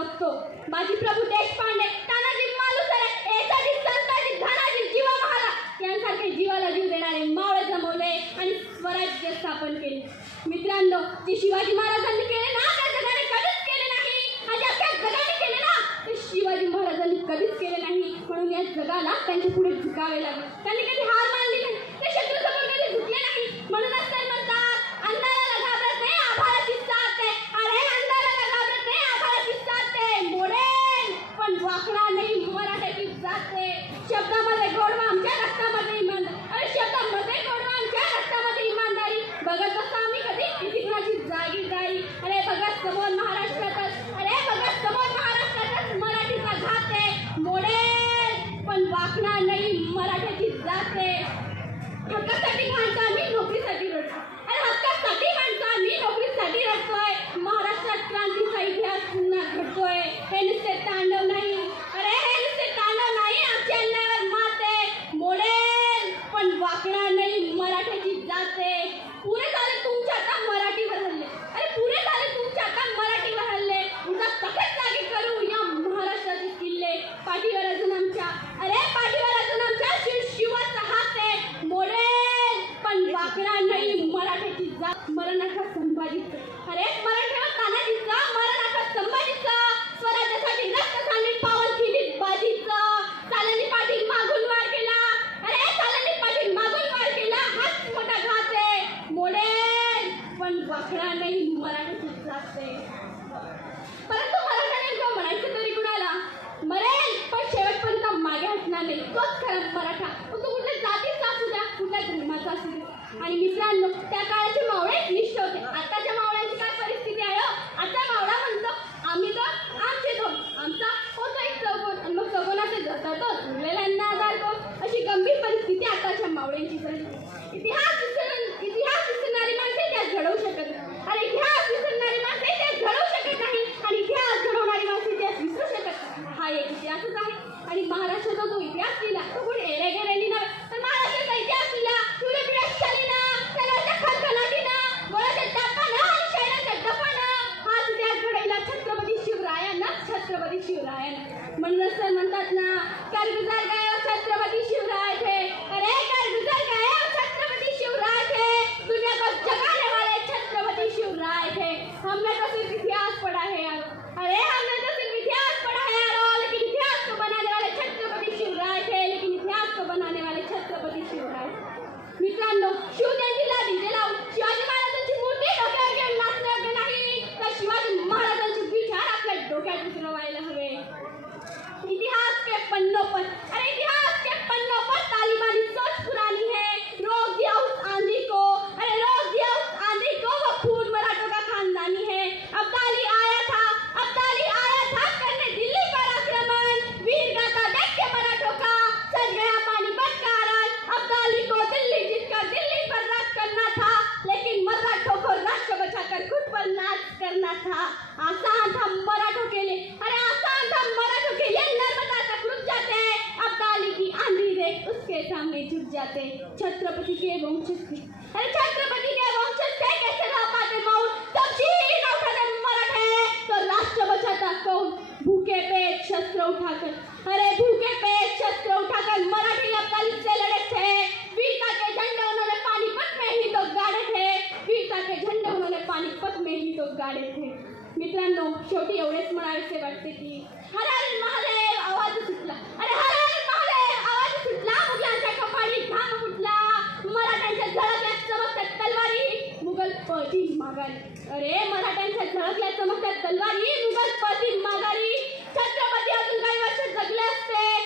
जगतो माझी प्रभू देशपांडे तानाजी मालुसरे एसाजी संताजी धनाजी जीवा महाराज यांसारखे जीवाला जीव देणारे मावळे जमवले आणि स्वराज्य स्थापन केले. मित्रांनो जी शिवाजी महाराजांनी केले ना शिवाजी महाराजांनी कधीच केले नाही. म्हणून या जगाला त्यांच्या पुढे झुकावे लागले. त्यांनी कधी हार मानली नाही. ते शत्रू समोर कधी झुकले नाही. म्हणूनच तर महाराज वाघ मरणा संपादित. अरे छत्रपती शिवराय. म्हणूनच तर म्हणतात ना कारगुजार काय छत्रपती शिवराय थे. अरे कारगुजार काय छत्रपती शिवराय थे. दुनिया को जगाने वाले छत्रपती शिवराय थे. हमने तो सिर्फ इतिहास पढ़ा है यार. अरे हमने तो सिर्फ इतिहास पढ़ा है यार. लेकिन इतिहास को बनाने वाले छत्रपती शिवराय थे. लेकिन इतिहास को बनाने वाले छत्रपती शिवराय. मित्रांनो शिवजयंती nothing. छत्रपतीचे वंशज वंशज थे कैसे रह पाते मौन तब जी न उठाते मरण है तो राष्ट्र बचाता कौन भूखे उठाकर. अरे उठाकर मराठी थे वीरता के झंडे उन्होंने पानीपत में ही तो गाड़े थे. वीरता के झंडे उन्होंने पानीपत में ही तो गाड़े थे. मित्रांनो शेवटी एवढेच म्हणायचे वाटते की हर हर महादेव पती माघारी. अरे मराठ्यांच्या झळकल्या चमकल्या तलवारी मुघल पती माघारी. छत्रपती अजून काही वर्ष जगले असते.